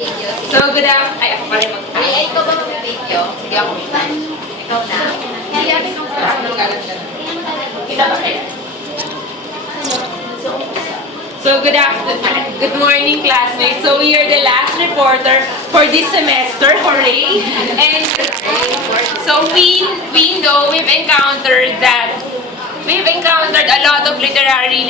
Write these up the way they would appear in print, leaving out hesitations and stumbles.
So, good afternoon. Ay, ako pa rin Ay, ikaw ba mag-video? Sige ako. Ikaw na. So, good afternoon. Good morning, classmates. So, we are the last reporter for this semester, hooray! And so, we know we've encountered a lot of literary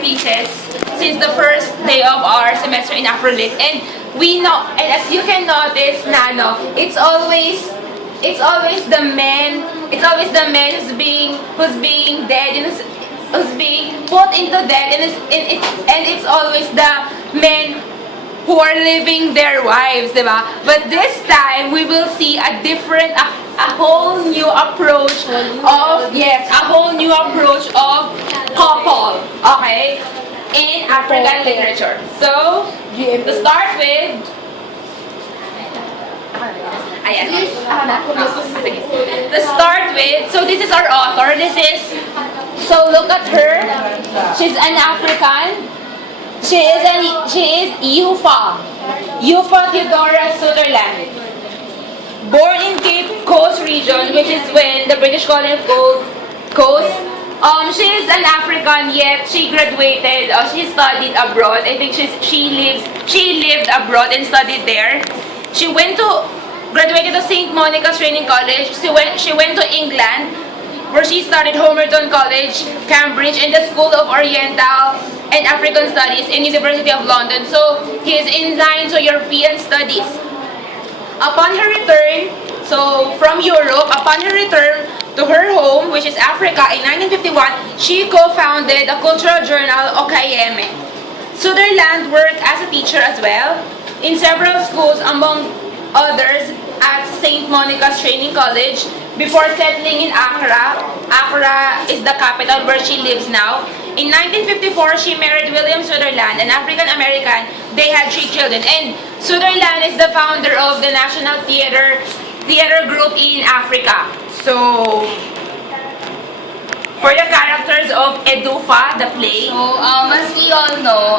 pieces since the first day of our semester in Afro-Lit. And we know, and as you can notice, Nano, it's always the men who's being dead and who's being put into death, and it's always the men who are living their wives, diba? But this time we will see a whole new approach of couple, okay, in African literature. So, to start with, so this is our author. So look at her. She's an African. She is Edufa Theodora Sutherland. Born in Cape Coast region, which is when the British colony of Gold Coast. She is an African, yet she graduated. She studied abroad. I think she lived abroad and studied there. She graduated to St. Monica's Training College. She went to England, where she studied Homerton College, Cambridge, and the School of Oriental and African Studies in University of London. So he is inclined to European studies. Upon her return, from Europe, to her home, which is Africa, in 1951, she co-founded the cultural journal Okayeme. Sutherland worked as a teacher as well in several schools, among others at St. Monica's Training College, before settling in Accra. Accra is the capital where she lives now. In 1954, she married William Sutherland, an African-American. They had 3 children. And Sutherland is the founder of the National Theater Group in Africa. So, for the characters of Edufa, the play. So, as we all know,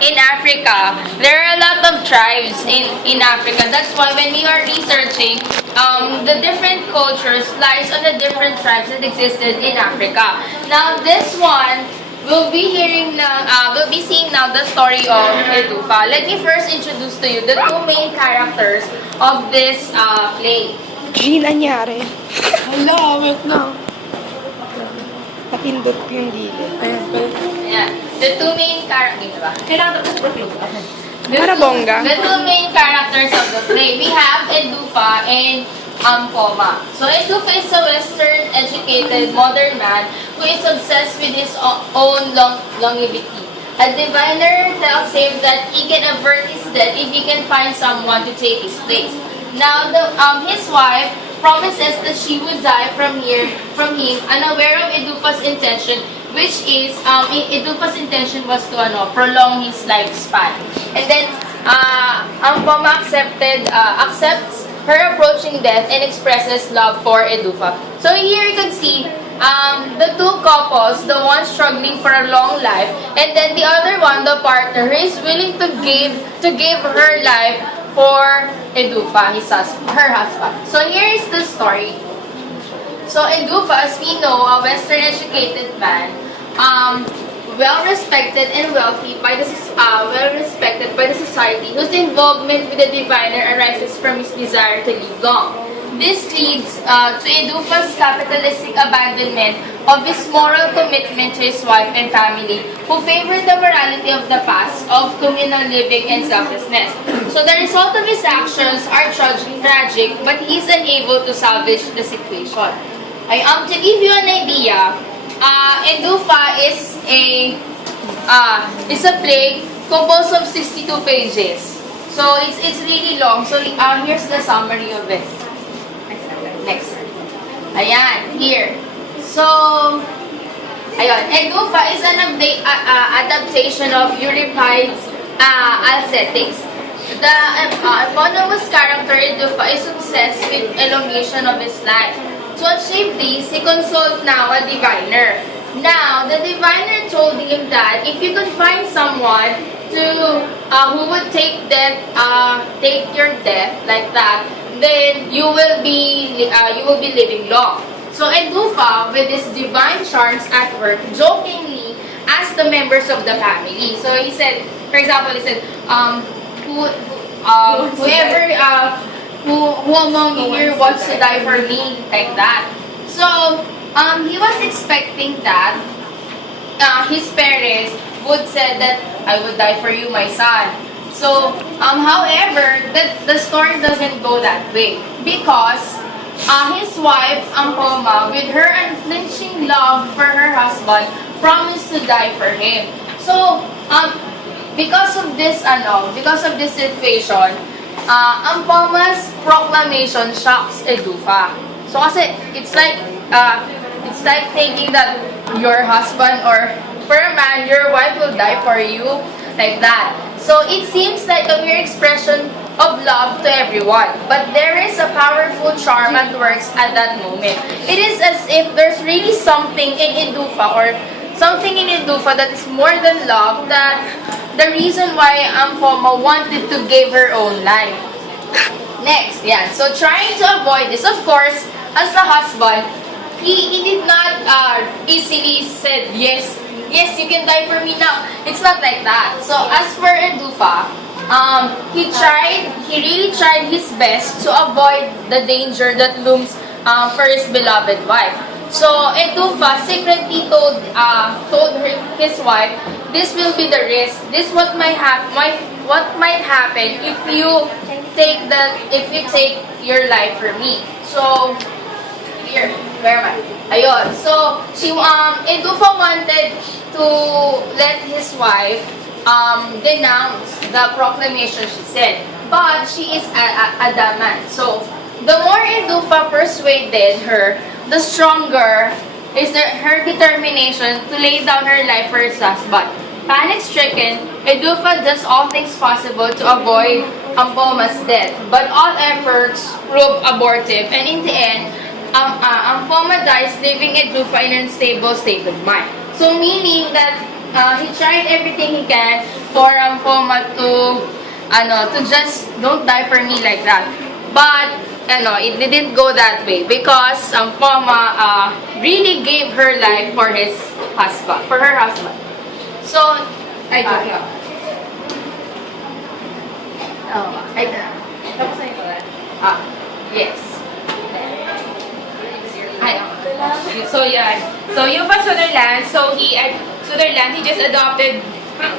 in Africa, there are a lot of tribes in Africa. That's why when we are researching, the different cultures lies on the different tribes that existed in Africa. Now, this one, we'll be seeing now the story of Edufa. Let me first introduce to you the 2 main characters of this play. Jean, anyari? Hala, wait na. Napindot ko yung gilid. Yeah. The 2 main characters, Kailangan tapos proclude. Para bongga. The 2 main characters of the play. We have Edufa and Poma. So Edufa is a Western-educated modern man who is obsessed with his own longevity. A diviner tells him that he can avert his death if he can find someone to take his place. Now, his wife promises that she would die from him, unaware of Edufa's intention, which is, Edufa's intention was to prolong his lifespan. And then, Poma accepts her approaching death and expresses love for Edufa. So here you can see the 2 couples, the one struggling for a long life, and then the other one, the partner, who is willing to give her life for Edufa, her husband. So here is the story. So Edufa, as we know, a Western-educated man, well-respected and wealthy by the society, whose involvement with the diviner arises from his desire to live long. This leads to Edufa's capitalistic abandonment of his moral commitment to his wife and family, who favored the morality of the past, of communal living and selflessness. So the result of his actions are tragic, but he is unable to salvage the situation. To give you an idea, Edufa is a play composed of 62 pages. So it's really long. So here's the summary of it. Next. Ayan, here. So, Edufa is an adaptation of Euripides' Alcestics. The eponymous character Edufa is obsessed with elongation of his life. To achieve this, he consulted now a diviner. Now, the diviner told him that if you could find someone who would take your death like that, then you will be living long. So Edufa, with his divine charms at work, jokingly asked the members of the family. So he said, for example, he said, who among you here wants to die for me, like that. So he was expecting that his parents would say that I would die for you, my son. So however, the story doesn't go that way, because his wife, Ampoma, with her unflinching love for her husband, promised to die for him. So, because of this situation, Ampoma's proclamation shocks Edufa. So, kasi it's like thinking that your husband, or for a man, your wife will die for you, like that. So, it seems like a mere expression of love to everyone, but there is a powerful charm at works at that moment. It is as if there's really something in Edufa, that is more than love, that the reason why Ampoma wanted to give her own life. Next, yeah, so trying to avoid this, of course, as the husband, he did not easily said, yes, you can die for me now. It's not like that. So as for Edufa, he really tried his best to avoid the danger that looms for his beloved wife. So Edufa secretly told his wife, this will be the risk. This what might happen if you take your life for me. So here, where am I? Ayun. So Edufa wanted to let his wife denounce the proclamation, she said, but she is adamant. So the more Edufa persuaded her, the stronger is her determination to lay down her life for his husband. Panic-stricken, Edufa does all things possible to avoid Ampoma's death, but all efforts prove abortive, and in the end, Ampoma dies, leaving Edufa in an unstable state of mind. So meaning that he tried everything he can for Ampoma to just don't die for me like that. But it didn't go that way, because Ampoma really gave her life for her husband. So yes. So yeah, so Yufa Sutherland, Sutherland, he just adopted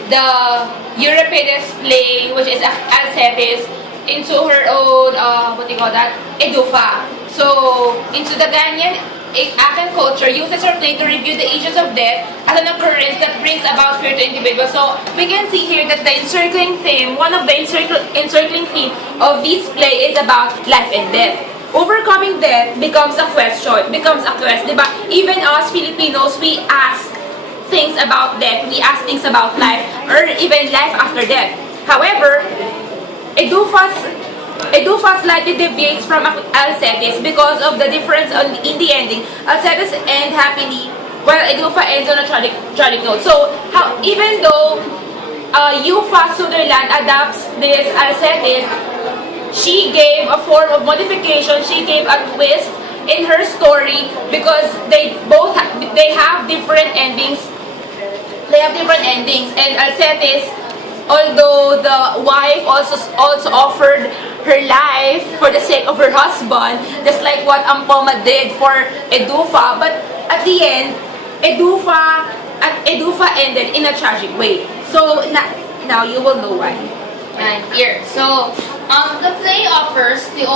the Euripides play, which is Alcestis, into her own, Edufa. So, into the Ghanaian Akan culture, uses her play to review the ages of death as an occurrence that brings about fear to individuals. So, we can see here that the encircling theme, one of the encircling theme of this play is about life and death. Overcoming death becomes a quest, diba? Even us Filipinos, we ask things about death, we ask things about life, or even life after death. However, Edufa slightly deviates from Alcestis because of the difference in the ending. Alcestis ends happily, while Edufa ends on a tragic note. So, even though Yufa Sutherland adapts this Alcestis, she gave a form of modification, she gave a twist in her story, because they have different endings. And Alcestis, although the wife also offered her life for the sake of her husband, just like what Ampoma did for Edufa, but at the end, Edufa ended in a tragic way. So now you will know why. And here, so the play offers the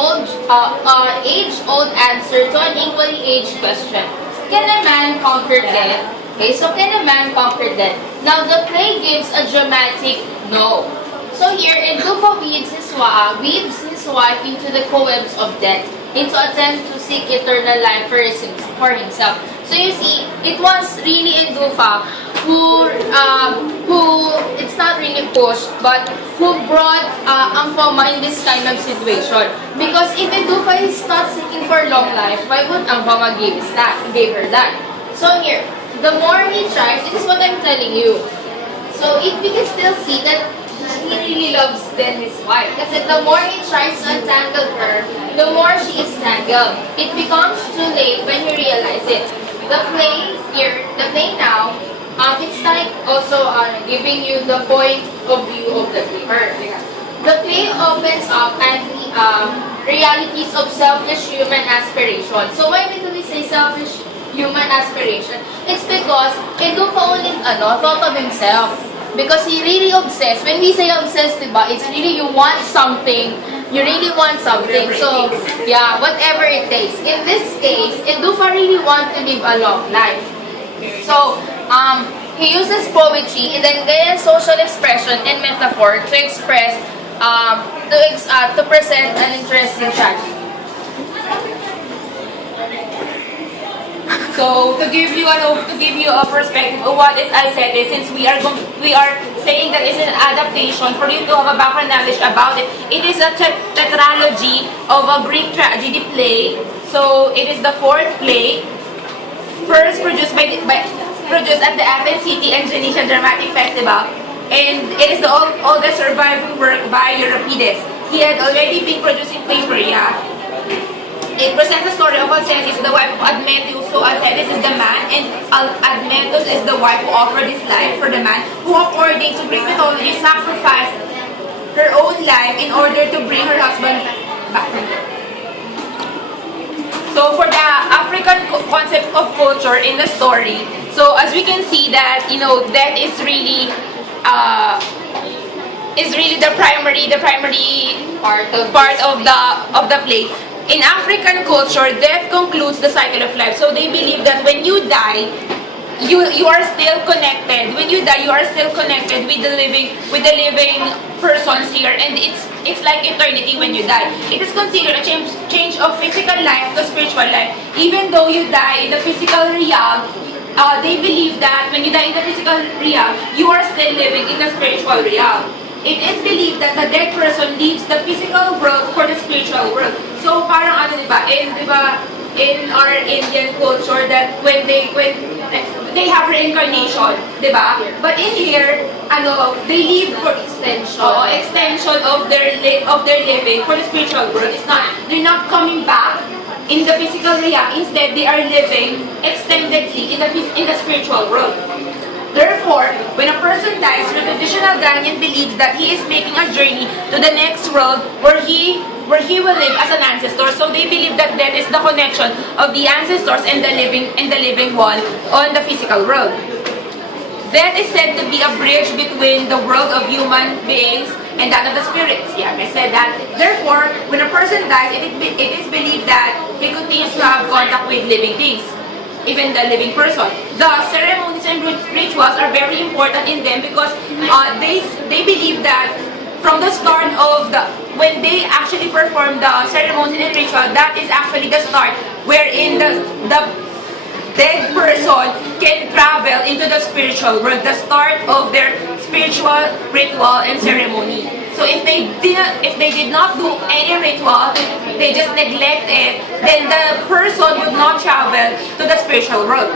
age-old answer to an equally aged question: can a man conquer death? Okay, so can a man conquer death? Now the play gives a dramatic no. So here, Edufa weaves his wife into the cobwebs of death, into attempt to seek eternal life for himself. So you see, it was really Edufa who it's not really pushed, but who brought Ampoma in this kind of situation. Because if Edufa is not seeking for long life, why would Ampoma gave her that? So here, the more he tries, this is what I'm telling you. So we can still see that he really loves then his wife. Kasi the more he tries to untangle her, the more she is tangled. It becomes too late when he realizes it. The play here, the play now, it's like also giving you the point of view of the viewer. The play opens up at the realities of selfish human aspiration. So why do we say selfish human aspiration? It's because Edufa only thought of himself. Because he really obsessed. When we say obsessed, diba, it's really you want something. You really want something. So, yeah, whatever it takes. In this case, Edufa really wants to live a long life. So, he uses poetry and then social expression and metaphor to express, to present an interesting tragedy. So to give you a perspective of what I said is, since we are saying that it's an adaptation for you to have a background knowledge about it. It is a tetralogy of a Greek tragedy play. So it is the fourth play, first produced at the Athens City and Genesian Dramatic Festival, and it is the oldest surviving work by Euripides. He had already been producing play for It presents the story of Alcestis, the wife of Admetus. So Alcestis is the man, and Admetus is the wife who offered his life for the man, who according to Greek mythology sacrificed her own life in order to bring her husband back. So for the African concept of culture in the story, so as we can see that, death is really the primary part of the play. In African culture, death concludes the cycle of life. So they believe that when you die, you are still connected. When you die, you are still connected with the living persons here, and it's like eternity when you die. It is considered a change of physical life to spiritual life. Even though you die in the physical realm, they believe that when you die in the physical realm, you are still living in the spiritual realm. It is believed that the dead person leaves the physical world for the spiritual world. So parang in our Indian culture, that when they have reincarnation, diba? But in here, they live for extension of their living for the spiritual world. They're not coming back in the physical realm. Instead, they are living extendedly in the spiritual world. Therefore, when a person dies, the traditional Ghanaian believes that he is making a journey to the next world where he will live as an ancestor. So they believe that death is the connection of the ancestors and the living one on the physical world. Death is said to be a bridge between the world of human beings and that of the spirits. Yeah, I said that. Therefore, when a person dies, it is believed that he continues to have contact with living things, even the living person. The ceremonies and rituals are very important in them because they believe that from the start of when they actually perform the ceremonies and ritual, that is actually the start wherein the dead person can travel into the spiritual world, the start of their spiritual ritual and ceremony. So if they did not do any ritual, they just neglect it, then the person would not travel to the spiritual world.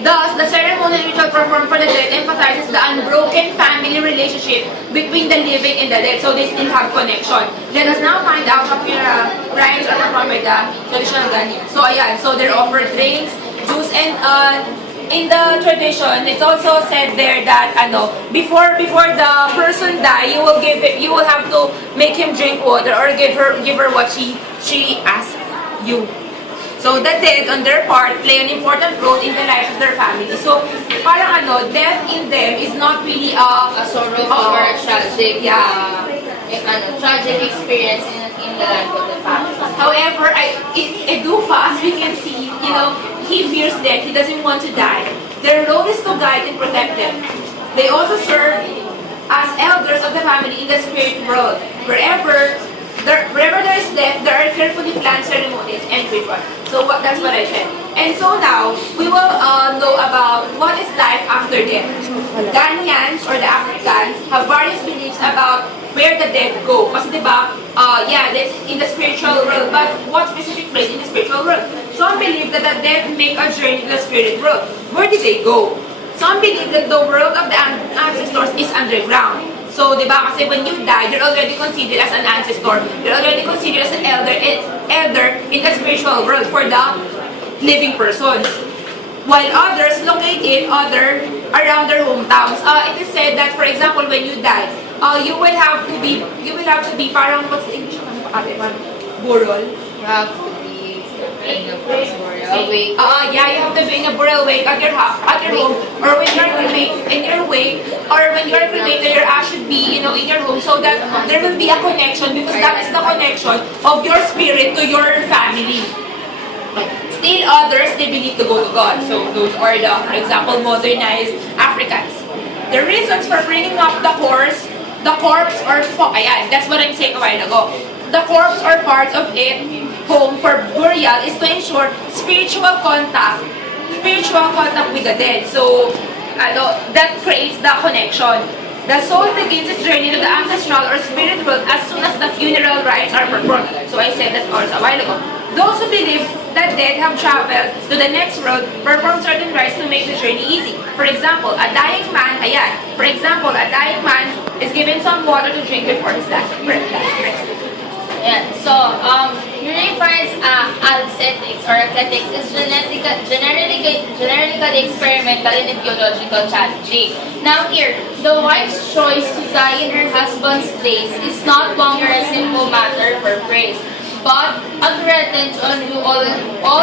Thus, the ceremonial ritual performed for the dead emphasizes the unbroken family relationship between the living and the dead, so they still have connection. Let us now find out how rhymes are performed by the traditional Ghanaian. So ayan, so they're offered drinks, juice, and in the tradition, it's also said there that before the person die, you will have to make him drink water or give her what she asks you. So the dead on their part play an important role in the lives of their family. So parang death in them is not really a sorrowful or a tragic, tragic experience in the life of the family. However, Edufa, as we can see, he fears death. He doesn't want to die. Their role is to guide and protect them. They also serve as elders of the family in the spirit world. Wherever there is death, there are carefully planned ceremonies and rituals. So that's what I said. And so now, we will know about what is life after death. Ghanaians or the Africans have various beliefs about where the dead go. Kasi diba, that's in the spiritual world, but what specific place in the spiritual world? Some believe that the dead make a journey to the spirit world. Where did they go? Some believe that the world of the ancestors is underground. So, di ba, kasi when you die, you're already considered as an ancestor. You're already considered as an elder in the spiritual world for the living persons. While others located around their hometowns. It is said that, for example, when you die, you will have to be parang, what's the English? Burol? You have to be in a burial wake. Yeah, you have to be in a burial wake at your home, or when you're in your wake, or when you're cremated, your ash should be, in your room, so that there will be a connection, because that is the connection of your spirit to your family. Still others, they believe to go to God. So those are the, for example, modernized Africans. The reasons for bringing up the corpse or ayan, that's what I'm saying a while ago. The corpse or parts of it home for burial is to ensure spiritual contact with the dead. So, that creates the connection. The soul begins its journey to the ancestral or spirit world as soon as the funeral rites are performed. So I said that also a while ago. Those who believe that dead have traveled to the next world perform certain rites to make the journey easy. For example, a dying man is given some water to drink before his last breath. Yeah, so purifies aesthetics or athletics is genetically experimental and ideological challenging. Now here, the wife's choice to die in her husband's place is not longer a simple matter for praise, but a threat to undo all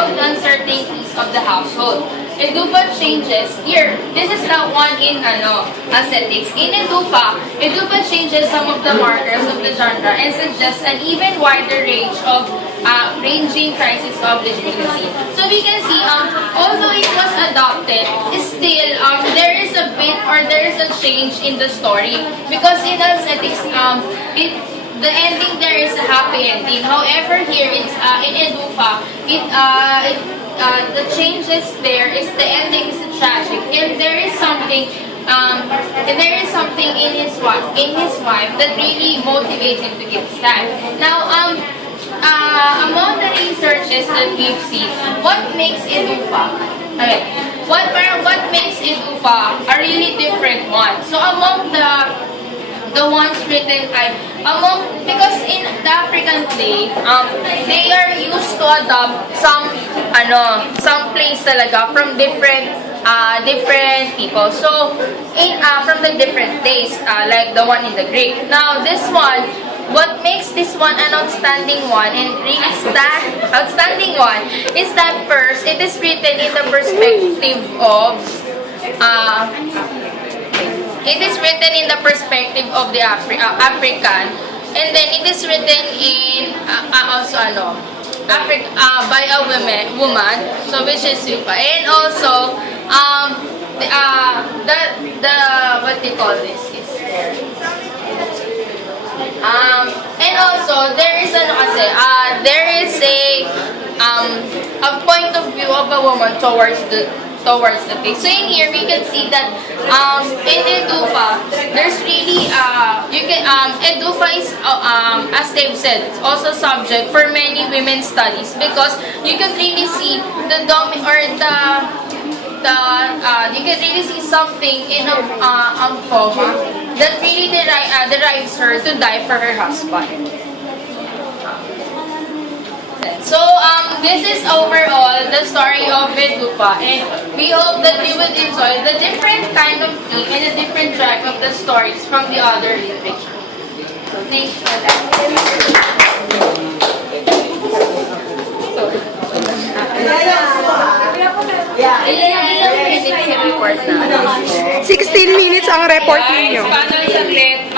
the uncertainties of the household. Edufa changes. Here, this is the one in aesthetics. In Edufa changes some of the markers of the genre and suggests an even wider range of ranging crisis of legitimacy. So we can see, although it was adopted, still there is a bit or there is a change in the story, because in aesthetics, the ending there is a happy ending. However, here it's in Edufa, the changes there is the ending is tragic, and there is something in his wife that really motivates him to get sad. Now, among the researches that we've seen, what makes Edufa a really different one? So among the ones written because in the African play, they are used to adopt some plays talaga from different people. So from the different days, like the one in the Greek. Now this one, what makes this one an outstanding one and really outstanding one is that first, it is written in the perspective of the African, and then it is written in by a woman, so which is Edufa, and also the what do you call this? It's there. And also there is a point of view of a woman towards the face. So in here we can see that in Edufa, there's really Edufa is as they've said, it's also subject for many women's studies, because you can really see you can really see something in Ampoma that really derives her to die for her husband. So this is overall the story of Edufa, and we hope that you would enjoy the different kind of theme and the different drive of the stories from the other literature. So thank you for that. Ilang minutes yung report na? 16 minutes ang report ninyo. Paano saglit?